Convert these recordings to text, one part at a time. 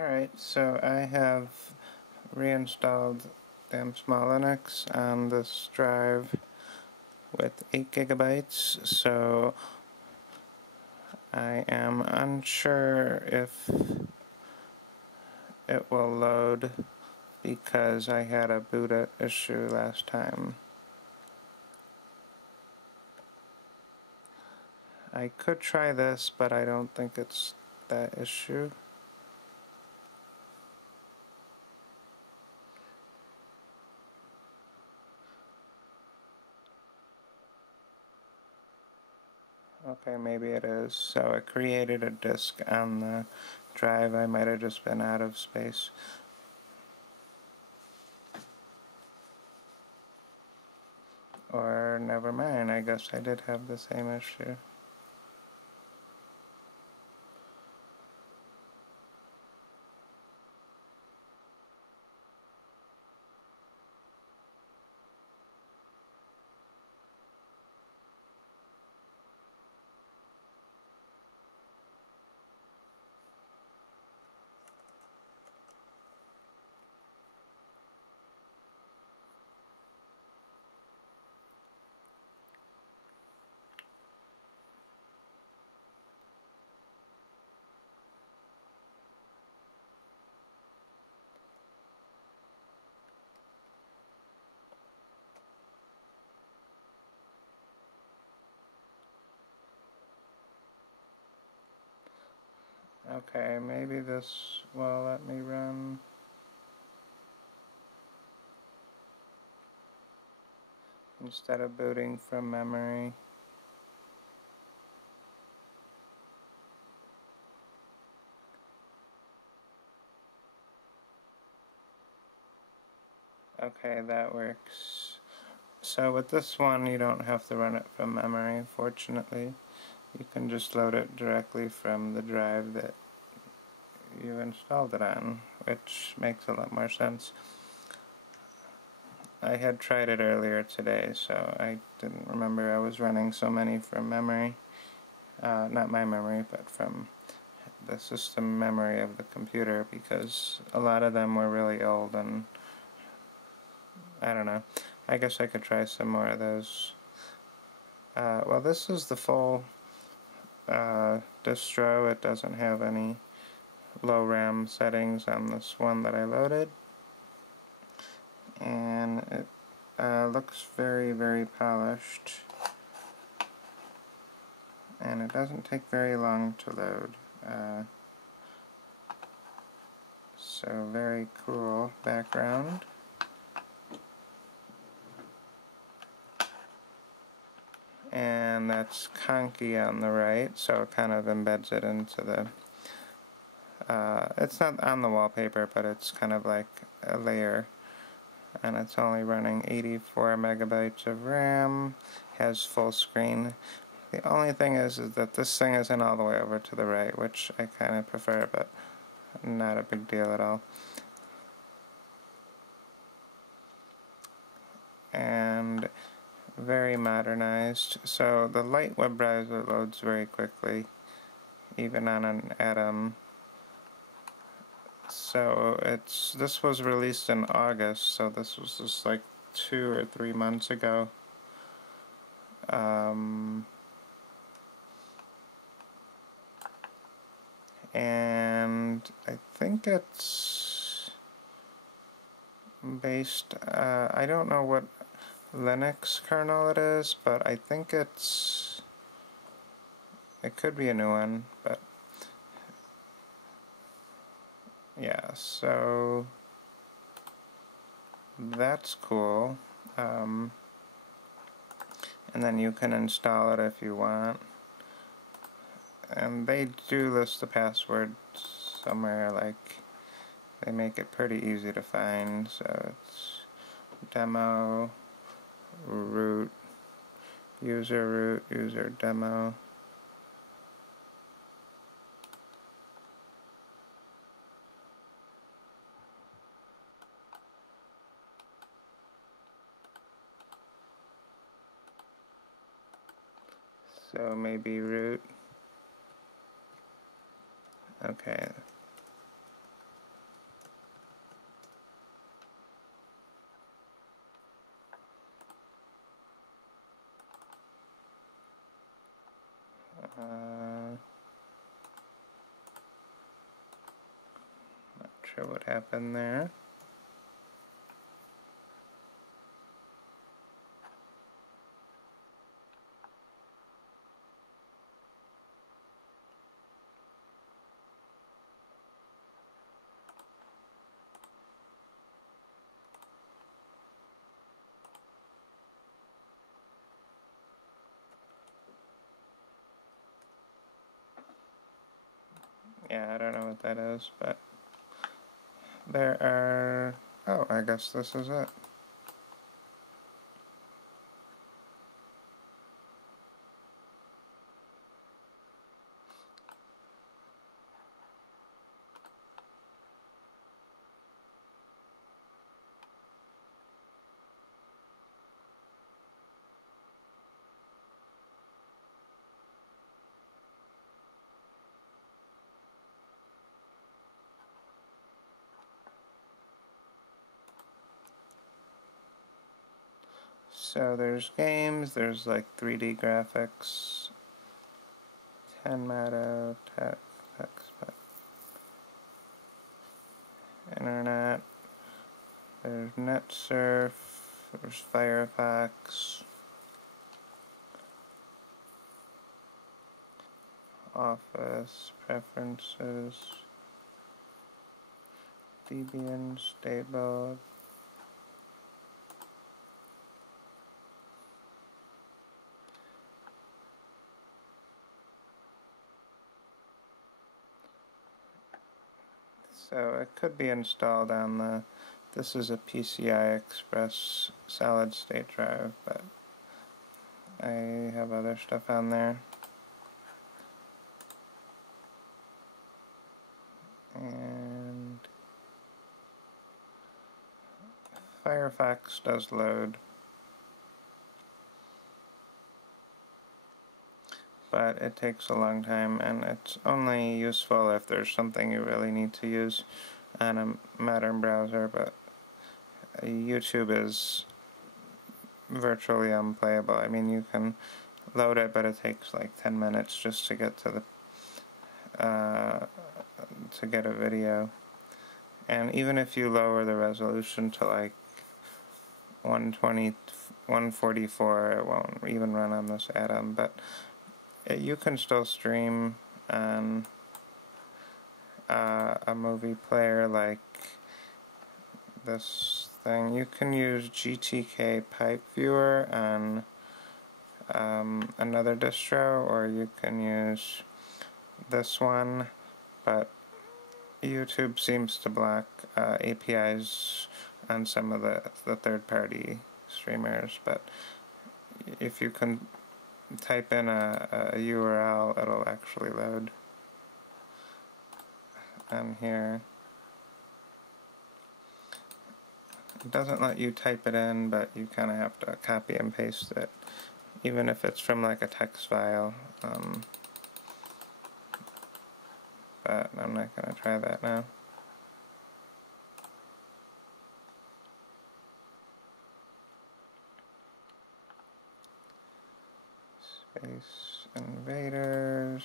Alright, so I have reinstalled damn small Linux on this drive with 8 gigabytes, so I am unsure if it will load because I had a boot issue last time. I could try this, but I don't think it's that issue. Okay, maybe it is. So it created a disk on the drive. I might have just been out of space. Or never mind, I guess I did have the same issue. Okay, maybe this will let me run. Instead of booting from memory. Okay, that works. So with this one, you don't have to run it from memory, fortunately. You can just load it directly from the drive that you installed it on, which makes a lot more sense. I had tried it earlier today, so I didn't remember I was running so many from memory. Not my memory, but from the system memory of the computer, because a lot of them were really old, and I don't know. I guess I could try some more of those. Well, this is the full distro. It doesn't have any low RAM settings on this one that I loaded, and it looks very, very polished, and it doesn't take very long to load. So very cool background. And that's Conky on the right, so it kind of embeds it into the it's not on the wallpaper, but it's kind of like a layer, and it's only running 84 megabytes of RAM, has full screen. The only thing is that this thing isn't all the way over to the right, which I kind of prefer, but not a big deal at all. And very modernized. So the light web browser loads very quickly, even on an Atom. So this was released in August, so this was just like 2 or 3 months ago. And I think it's based, I don't know what Linux kernel it is, but I think it could be a new one, but yeah, so that's cool. And then you can install it if you want. And they do list the password somewhere, like they make it pretty easy to find, so it's demo, root, user demo. So maybe root. Okay. Not sure what happened there. Yeah, I don't know what that is, but there are... Oh, I guess this is it. So there's games, there's like 3D graphics, 10 Matto, text, internet, there's NetSurf, there's Firefox, Office, Preferences, Debian, Stable. So it could be installed on the... This is a PCI Express solid state drive, but I have other stuff on there. And Firefox does load, but it takes a long time, and it's only useful if there's something you really need to use on a modern browser, but YouTube is virtually unplayable. I mean, you can load it, but it takes like 10 minutes just to get to get a video. And even if you lower the resolution to like 120, 144, it won't even run on this add-on, but you can still stream on a movie player like this thing. You can use GTK Pipe Viewer on another distro, or you can use this one, but YouTube seems to block APIs on some of the third-party streamers, but if you can type in a URL, it'll actually load on here. It doesn't let you type it in, but you kind of have to copy and paste it, even if it's from like a text file. But I'm not going to try that now. Space Invaders.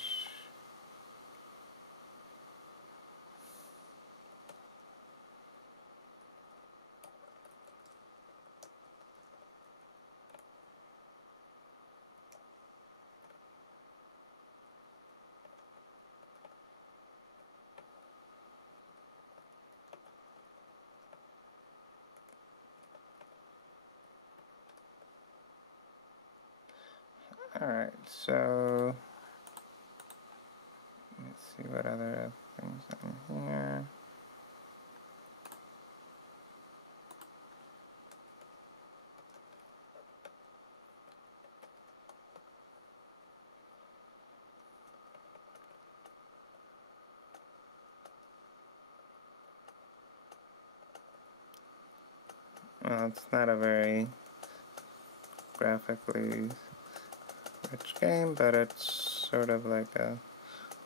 Alright, so let's see what other things on here. Well, it's not a very graphically rich game, but it's sort of like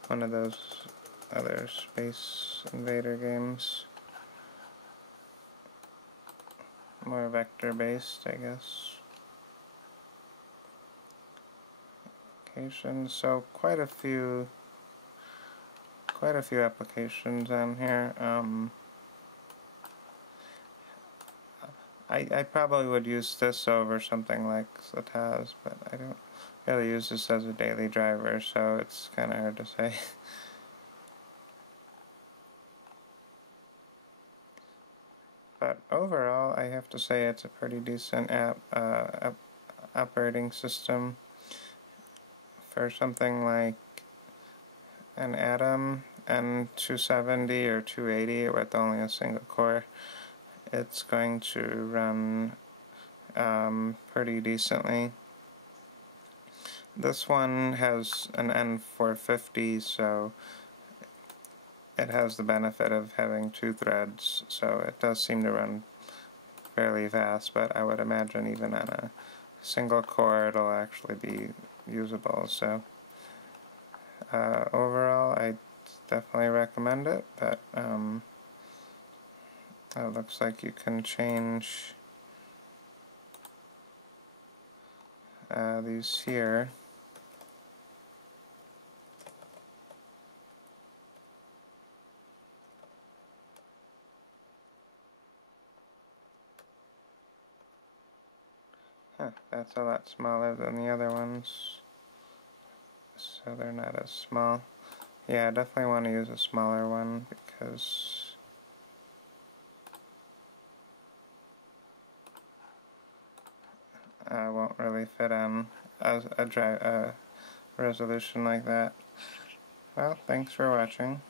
one of those other Space Invader games. More vector-based, I guess. applications. So quite a few applications on here. I probably would use this over something like Zataz, but I don't really use this as a daily driver, so it's kind of hard to say. But overall, I have to say it's a pretty decent operating system for something like an Atom N270 or 280 with only a single core. It's going to run pretty decently. This one has an N450, so it has the benefit of having 2 threads, so it does seem to run fairly fast, but I would imagine even on a single core it'll actually be usable. So overall, I definitely recommend it, but it looks like you can change these here. Huh, that's a lot smaller than the other ones, so they're not as small. Yeah, I definitely want to use a smaller one because I won't really fit on a resolution like that. Well, thanks for watching.